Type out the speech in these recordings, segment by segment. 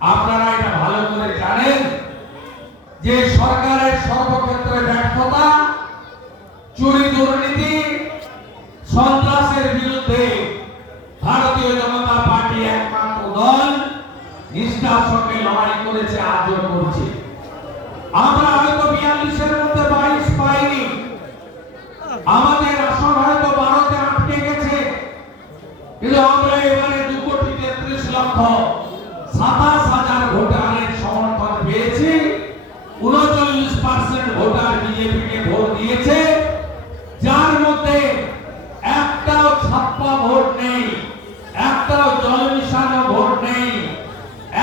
আপনারা এটা ভালো করে জানেন যে সরকারের সর্বক্ষেত্রে ব্যর্থতা, চুরি দুর্নীতি, সন্ত্রাসের বিরুদ্ধে ভারতীয় জনতা পার্টি একমাত্র দল নিষ্ঠার সঙ্গে লড়াই করেছে, আজও করছে। আমরা হয়তো বিয়াল্লিশের মধ্যে বাইশ পাইনি। আমাদের আসন হয়তো বারোতে আটকে গেছে। কিন্তু আমরা এবারে দু কোটি তেত্রিশ লক্ষ সাতাশ হাজার ভোটারের সমর্থন পেয়েছি, উনচল্লিশ পার্সেন্ট ভোটার বিজেপিকে ভোট দিয়েছে, যার মধ্যে একটাও ছাপ্পা ভোট নেই, একটাও জল মিশানো ভোট নেই,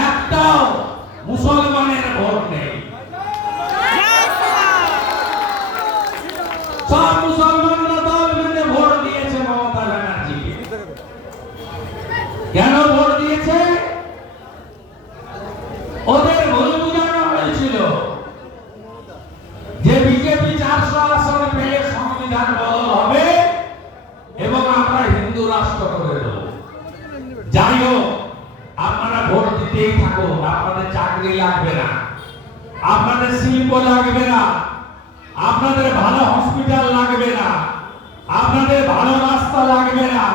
একটাও মুসলমানের ভোট নেই। সব মুসলমানরা দল বেঁধে ভোট দিয়েছে মমতা ব্যানার্জিকে। কেন ভোট দিয়েছে? চাকরি লাগবে না। আপনাদের শিল্প লাগবে না। আপনাদের ভালো হসপিটাল লাগবে না। আপনাদের ভালো রাস্তা লাগবে না।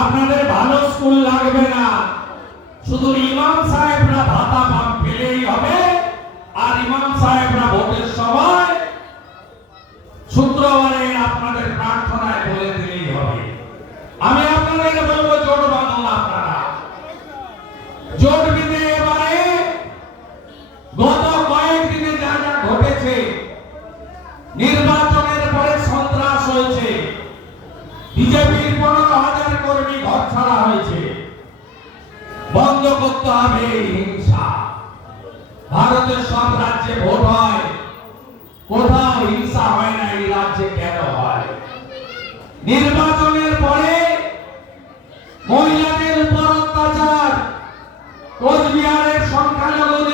আপনাদের ভালো স্কুল লাগবে না। শুধু ইমাম সাহেবরা ভাতা পান পেলেই হবে, আর ইমাম সাহেবরা ভোটের হয়েছে। নির্বাচনের পরে সন্ত্রাস হয়েছে। বিজেপির পনেরো হাজার কর্মী ঘর ছাড়া হয়েছে। বন্ধ করতে হবে হিংসা। ভারতের সব রাজ্যে ভোট হয়। কোথাও হিংসা হয় না এই রাজ্যে কেন হয়? নির্বাচনের পরে মহিলাদের উপর অত্যাচার কোচবিহারের সংখ্যালঘুদের